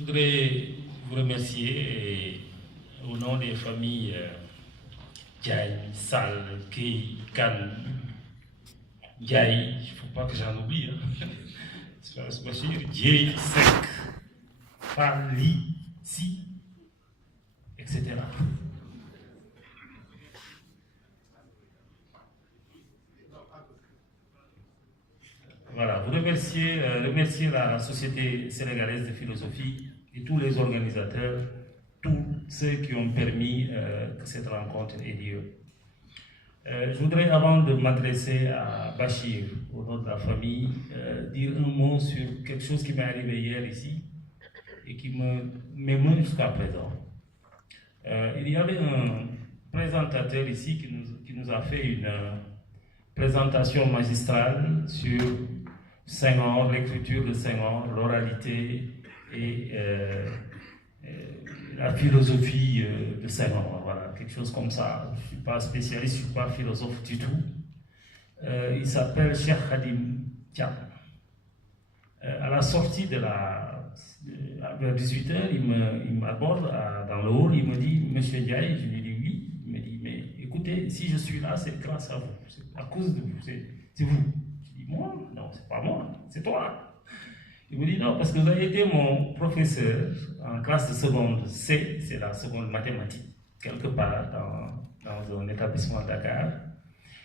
voudrais vous remercier au nom des familles Diaye, Sall, Key, Kane, Diaye, il ne faut pas que j'en oublie, hein. C'est Bachir, Diaye, Seck, Fali, Si, etc. Voilà, vous remerciez la Société sénégalaise de philosophie et tous les organisateurs, tous ceux qui ont permis que cette rencontre ait lieu. Je voudrais, avant de m'adresser à Bachir, au nom de la famille, dire un mot sur quelque chose qui m'est arrivé hier ici et qui m'émeut jusqu'à présent. Il y avait un présentateur ici qui nous a fait une présentation magistrale sur Senghor, l'écriture de Senghor, l'oralité et la philosophie de Senghor, voilà, quelque chose comme ça. Je ne suis pas spécialiste, je ne suis pas philosophe du tout. Il s'appelle Cheikh Khadim Thiam. À la sortie vers 18h, il m'aborde dans le hall, il me dit, Monsieur Diaye, je lui dis oui. Il me dit, mais écoutez, si je suis là, c'est grâce à vous, c'est à cause de vous, c'est vous. Je dis, moi? Non, c'est pas moi, c'est toi. Il me dit, non, parce que vous avez été mon professeur en classe de seconde C, c'est la seconde mathématique, quelque part dans un établissement à Dakar.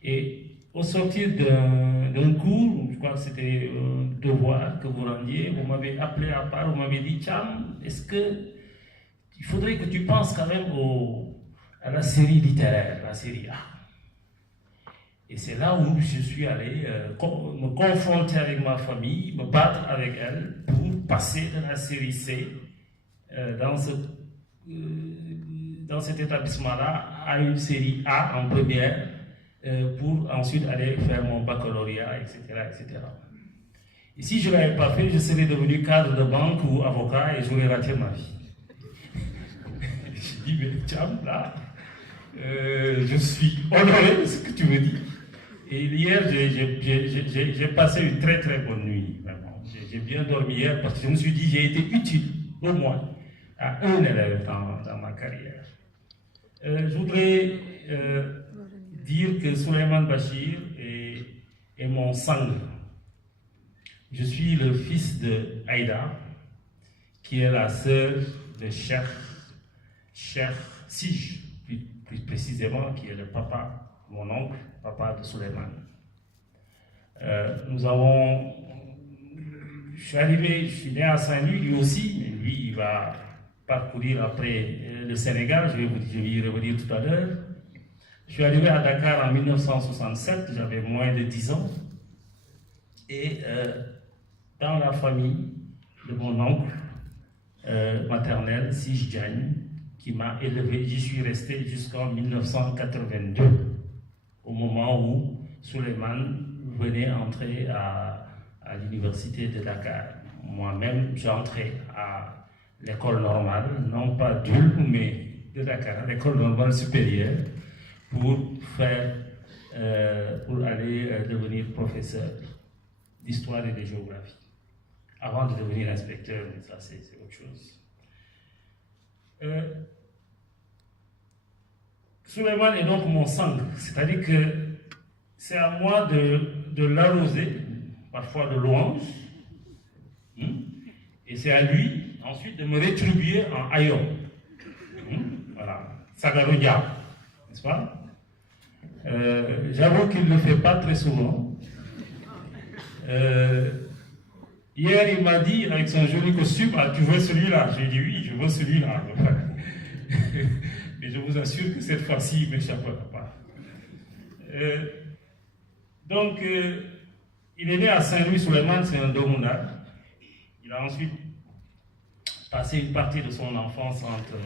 Et au sortir d'un cours, je crois que c'était un devoir que vous rendiez, vous m'avez appelé à part, vous m'avez dit, Thiam, est-ce que il faudrait que tu penses quand même à la série littéraire, la série A. Et c'est là où je suis allé me confronter avec ma famille, me battre avec elle pour passer de la série C dans cet établissement-là à une série A en première pour ensuite aller faire mon baccalauréat, etc., etc. Et si je ne l'avais pas fait, je serais devenu cadre de banque ou avocat et j'aurais raté ma vie. J'ai dit, mais Thiam, là, je suis honoré de ce que tu me dis. Et hier, j'ai passé une très très bonne nuit, vraiment. J'ai bien dormi hier parce que je me suis dit, j'ai été utile, au moins, à un élève dans ma carrière. Je voudrais dire que Souleymane Bachir est mon sang. Je suis le fils de Aïda, qui est la sœur de Cheikh Sige, plus précisément, qui est le papa, mon oncle, papa de Souleymane. Je suis né à Saint-Louis, lui aussi, mais lui, il va parcourir après le Sénégal, je vais y revenir tout à l'heure. Je suis arrivé à Dakar en 1967, j'avais moins de 10 ans, et dans la famille de mon oncle maternel, Sige Diagne, qui m'a élevé, j'y suis resté jusqu'en 1982. Au moment où Souleymane venait entrer à l'université de Dakar. Moi-même, j'entrais à l'école normale, non pas d'Ul, mais de Dakar, l'école normale supérieure, pour aller devenir professeur d'histoire et de géographie, avant de devenir inspecteur, mais ça c'est autre chose. Souleymane est donc mon sang, c'est-à-dire que c'est à moi de l'arroser, parfois de louanges, et c'est à lui ensuite de me rétribuer en ayon. Voilà, Sagarodia, n'est-ce pas? J'avoue qu'il ne le fait pas très souvent. Hier, il m'a dit, avec son joli costume, ah, tu veux celui-là? J'ai dit oui, je veux celui-là. Mais je vous assure que cette fois-ci, il ne m'échappera pas. Donc, il est né à Saint-Louis, Souleymane, c'est un Domouna. Il a ensuite passé une partie de son enfance entre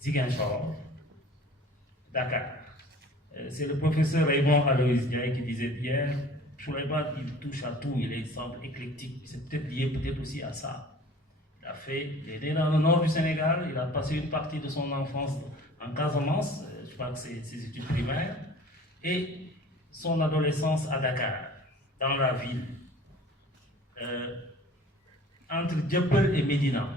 Ziguinchor, Dakar. C'est le professeur Raymond Aloïs Diaye qui disait hier, Souleymane, il touche à tout, il semble éclectique. C'est peut-être lié aussi à ça. Il est né dans le nord du Sénégal, il a passé une partie de son enfance en Casamance, je crois que c'est ses études primaires, et son adolescence à Dakar, dans la ville, entre Dieuppeul et Médina.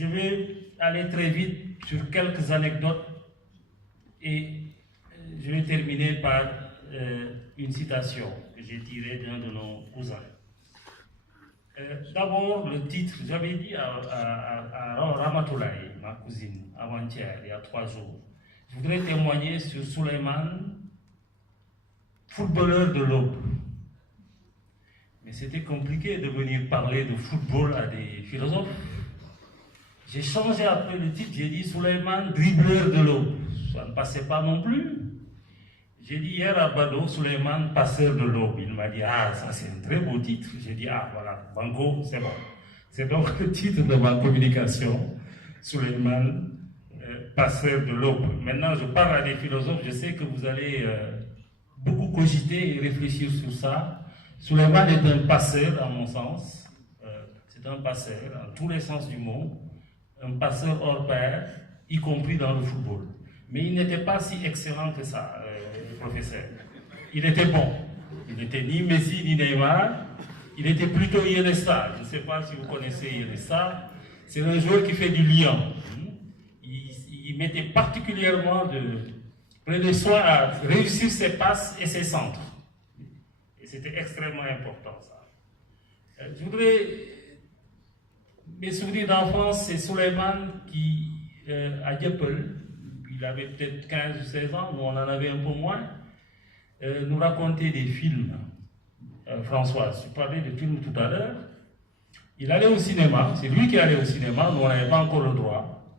Je vais aller très vite sur quelques anecdotes et je vais terminer par une citation que j'ai tirée d'un de nos cousins. D'abord, le titre, j'avais dit à Ramatoulaye, ma cousine, avant-hier, il y a 3 jours, je voudrais témoigner sur Souleymane, footballeur de l'aube. Mais c'était compliqué de venir parler de football à des philosophes. J'ai changé après le titre, j'ai dit Souleymane, dribbleur de l'aube. Ça ne passait pas non plus. J'ai dit hier à Bado, Souleymane, passeur de l'aube. Il m'a dit, ah, ça c'est un très beau titre. J'ai dit, ah, voilà, Banco, c'est bon. C'est donc le titre de ma communication, Souleymane, passeur de l'aube. Maintenant, je parle à des philosophes, je sais que vous allez beaucoup cogiter et réfléchir sur ça. Souleymane est un passeur, à mon sens. C'est un passeur, dans tous les sens du mot. Un passeur hors pair, y compris dans le football. Mais il n'était pas si excellent que ça, le professeur. Il était bon. Il n'était ni Messi ni Neymar. Il était plutôt Iniesta. Je ne sais pas si vous connaissez Iniesta. C'est un joueur qui fait du lion. Il mettait particulièrement près de soi à réussir ses passes et ses centres. Et c'était extrêmement important, ça. Je voudrais... Mes souvenirs d'enfance, c'est Souleymane qui, à Dieppel, il avait peut-être 15 ou 16 ans, nous on en avait un peu moins, nous racontait des films. Françoise, je parlais de films tout à l'heure. Il allait au cinéma, c'est lui qui allait au cinéma, nous on n'avait pas encore le droit.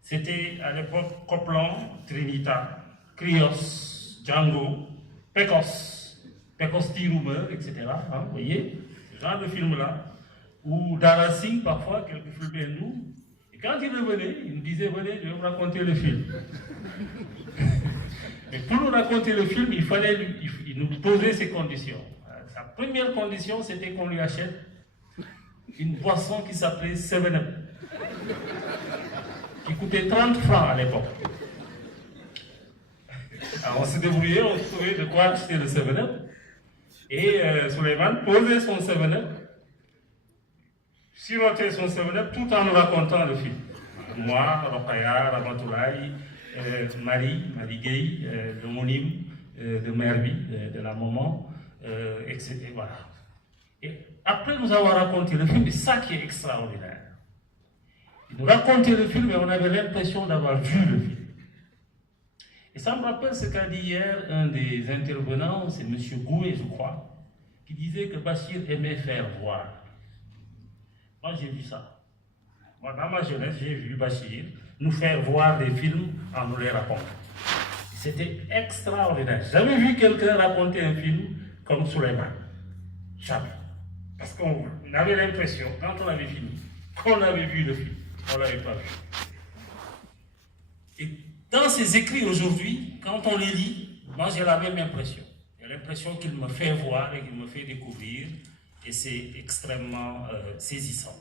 C'était à l'époque Copland, Trinita, Krios, Django, Pecos T-Rumeur, etc. Hein, vous voyez, ce genre de film-là. Ou Darassi, parfois, quelques films nous. Et quand il revenait, il nous disait, venez, je vais vous raconter le film. Mais pour nous raconter le film, il nous posait ses conditions. Sa première condition, c'était qu'on lui achète une boisson qui s'appelait 7-Up, qui coûtait 30 francs à l'époque. Alors on se débrouillait, on trouvait de quoi acheter le 7-Up. Et Souleymane posait son 7-Up, sirotait son 7-Up tout en nous racontant le film. Moi, Rokhaya, Ramatoulaye, Marie Gueye, l'homonyme de Mervi, de la maman, etc. Voilà. Et après nous avoir raconté le film, c'est ça qui est extraordinaire. Il nous racontait le film et on avait l'impression d'avoir vu le film. Et ça me rappelle ce qu'a dit hier un des intervenants, c'est M. Goué, je crois, qui disait que Bachir aimait faire voir. Moi, j'ai vu ça. Moi, dans ma jeunesse, j'ai vu Bachir nous faire voir des films en nous les racontant. C'était extraordinaire. J'ai jamais vu quelqu'un raconter un film comme Souleymane. Jamais. Parce qu'on avait l'impression, quand on avait fini, qu'on avait vu le film. On ne l'avait pas vu. Et dans ses écrits aujourd'hui, quand on les lit, moi j'ai la même impression. J'ai l'impression qu'il me fait voir et qu'il me fait découvrir. Et c'est extrêmement saisissant.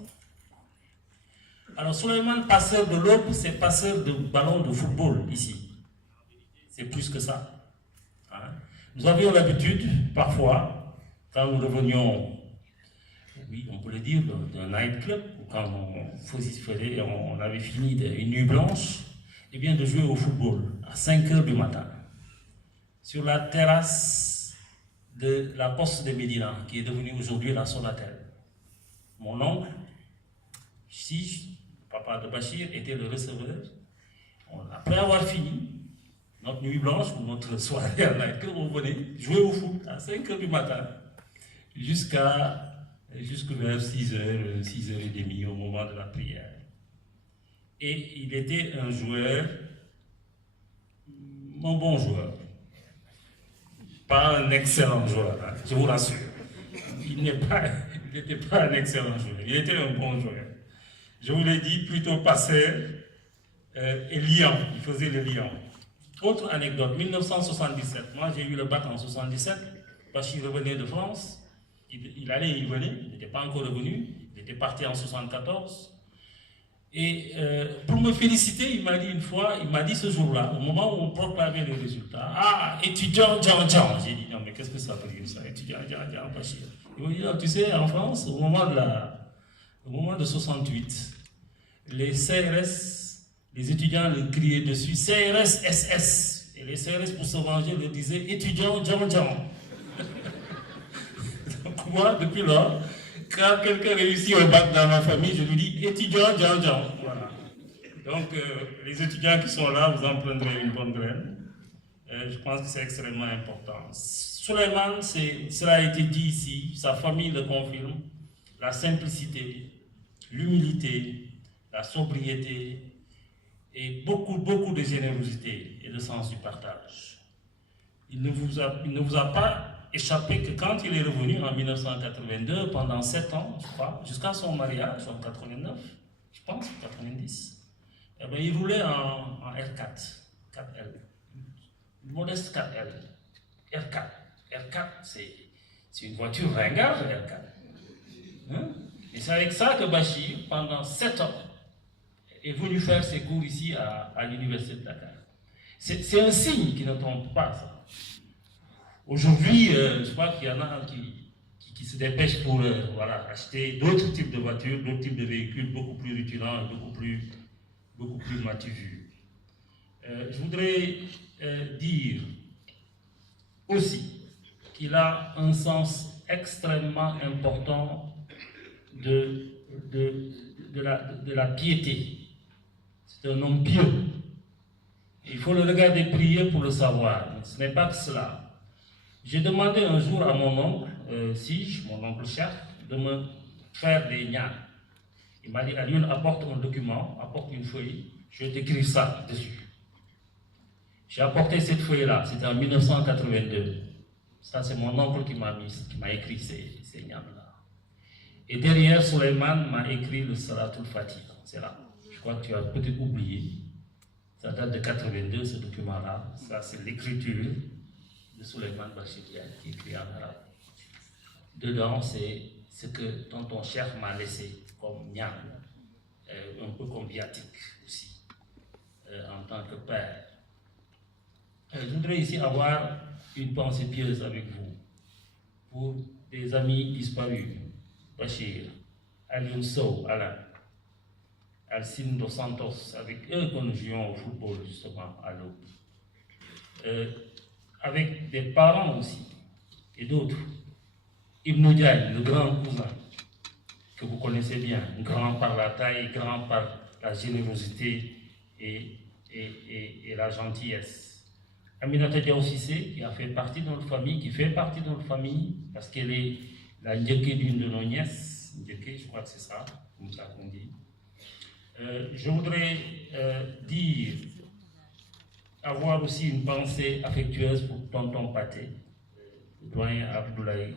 Alors Souleymane, passeur de l'aube, c'est passeur de ballon de football ici. C'est plus que ça. Hein? Nous avions l'habitude, parfois, quand nous revenions, oui, on peut le dire, d'un nightclub, quand on avait fini une nuit blanche, eh bien de jouer au football à 5h du matin, sur la terrasse de la poste de Médina, qui est devenue aujourd'hui la Sonatel. Mon oncle, si papa de Bachir, était le receveur. Après avoir fini notre nuit blanche ou notre soirée à nightclub, on venait jouer au foot à 5h du matin, jusque vers 6h, 6h30 au moment de la prière. Et il était un joueur, un bon joueur. Pas un excellent joueur, hein, je vous rassure. Il n'était pas un excellent joueur, il était un bon joueur. Je vous l'ai dit, plutôt passeur et lion, il faisait le lion. Autre anecdote, 1977, moi j'ai eu le bac en 77, Bachir revenait de France, il allait et il venait, il n'était pas encore revenu, il était parti en 74. Et pour me féliciter, il m'a dit une fois, il m'a dit ce jour-là, au moment où on proclamait les résultats, ah, étudiant Djan. J'ai dit, non, mais qu'est-ce que ça veut dire ça, étudiant Djan, Bachir? Il m'a dit, non, tu sais, en France, au moment de 68, les CRS, les étudiants le criaient dessus, CRS, SS. Et les CRS, pour se venger, le disaient étudiant, Jean. Donc moi, depuis là, quand quelqu'un réussit au bac dans ma famille, je lui dis étudiant, Jean. Voilà. Donc les étudiants qui sont là, vous en prendrez une bonne graine. Je pense que c'est extrêmement important. Souleymane, cela a été dit ici, sa famille le confirme, la simplicité, l'humilité, la sobriété et beaucoup de générosité et de sens du partage. Il ne vous a pas échappé que quand il est revenu en 1982, pendant 7 ans, je crois, jusqu'à son mariage en 89, je pense, 90, eh bien, il roulait en R4, 4L, une modeste 4L, R4. R4, c'est une voiture ringarde, R4. Hein? Et c'est avec ça que Bachir, pendant 7 ans, est venu faire ses cours ici à l'université de Dakar. C'est un signe qui ne trompe pas, ça. Aujourd'hui, je crois qu'il y en a qui se dépêchent pour acheter d'autres types de voitures, d'autres types de véhicules beaucoup plus rutilants et beaucoup plus mativus. Je voudrais dire aussi qu'il a un sens extrêmement important de la piété. C'est un homme pieux. Il faut le regarder prier pour le savoir. Mais ce n'est pas que cela. J'ai demandé un jour à mon oncle, mon oncle chef, de me faire des nians. Il m'a dit, Alioune, apporte un document, apporte une feuille, je vais t'écrire ça dessus. J'ai apporté cette feuille-là, c'était en 1982. Ça, c'est mon oncle qui m'a écrit ces nians-là. Et derrière, Souleymane m'a écrit le Salatul Fatih. C'est là. Je crois que tu as peut-être oublié. Ça date de 82, ce document-là. Ça, c'est l'écriture de Souleymane Bachir qui écrit en arabe. Dedans, c'est ce que tonton Cheikh m'a laissé comme nian, un peu comme viatique aussi, en tant que père. Je voudrais ici avoir une pensée pieuse avec vous pour des amis disparus, Bachir, Alioune Sow, Alain, Alcine Dos Santos, avec eux que nous jouions au football justement à l'aube. Avec des parents aussi, et d'autres. Ibn Diaye, le grand cousin, que vous connaissez bien, grand par la taille, grand par la générosité et la gentillesse. Aminata Diaw Cissé, qui a fait partie de notre famille, qui fait partie de notre famille, parce qu'elle est la njëkke d'une de nos nièces, njëkke, je crois que c'est ça, comme ça qu'on dit. Je voudrais dire, avoir aussi une pensée affectueuse pour tonton Pathé, le doyen Abdoulaye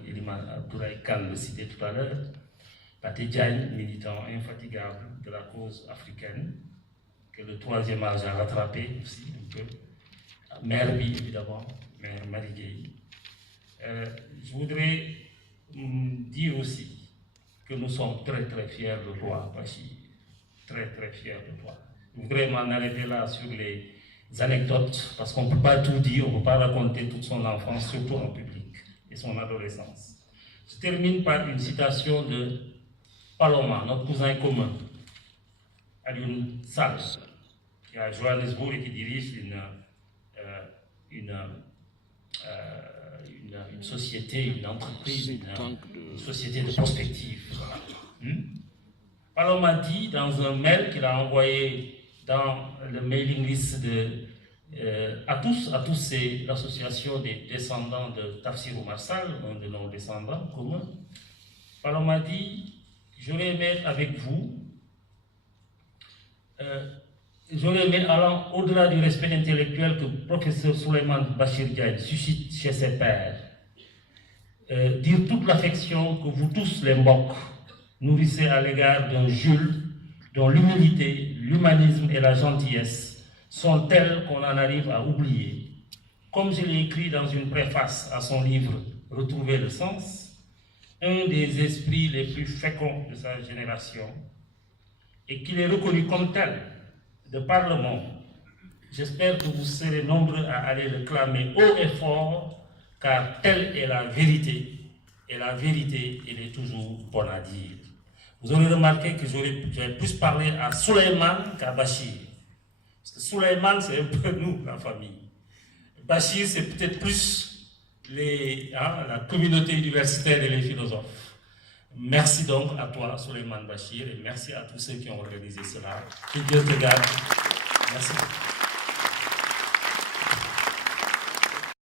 Kane le citait tout à l'heure. Pathé Diagne, militant infatigable de la cause africaine, que le troisième âge a rattrapé aussi un peu. Mère Bi, évidemment, mère Marie Gueye. Je voudrais dire aussi que nous sommes très fiers de toi, Bachir. Très fiers de toi. Je voudrais m'en arrêter là sur les anecdotes, parce qu'on ne peut pas tout dire, on ne peut pas raconter toute son enfance, surtout en public, et son adolescence. Je termine par une citation de Paloma, notre cousin commun, Alioune Sall, qui est à Johannesburg et qui dirige une société, une entreprise, une société de prospective. Voilà. Paloma dit dans un mail qu'il a envoyé dans le mailing list à tous c'est l'association des descendants de Tafsir Oumar Sall, un de nos descendants communs. Paloma dit, j'aurais aimé être avec vous, j'aurais aimé, allant au-delà du respect intellectuel que le professeur Souleymane Bachir Diagne suscite chez ses pairs, dire toute l'affection que vous tous les Mbok nourrissez à l'égard d'un Jules dont l'humilité, l'humanisme et la gentillesse sont tels qu'on en arrive à oublier. Comme je l'ai écrit dans une préface à son livre « Retrouver le sens », un des esprits les plus féconds de sa génération, et qu'il est reconnu comme tel de par le monde. J'espère que vous serez nombreux à aller le clamer haut et fort, car telle est la vérité, et la vérité, elle est toujours bonne à dire. Vous aurez remarqué que j'aurais plus parlé à Souleymane qu'à Bachir. Parce que Souleymane, c'est un peu nous, la famille. Bachir, c'est peut-être plus la communauté universitaire et les philosophes. Merci donc à toi, Souleymane Bachir, et merci à tous ceux qui ont organisé cela. Que Dieu te garde. Merci.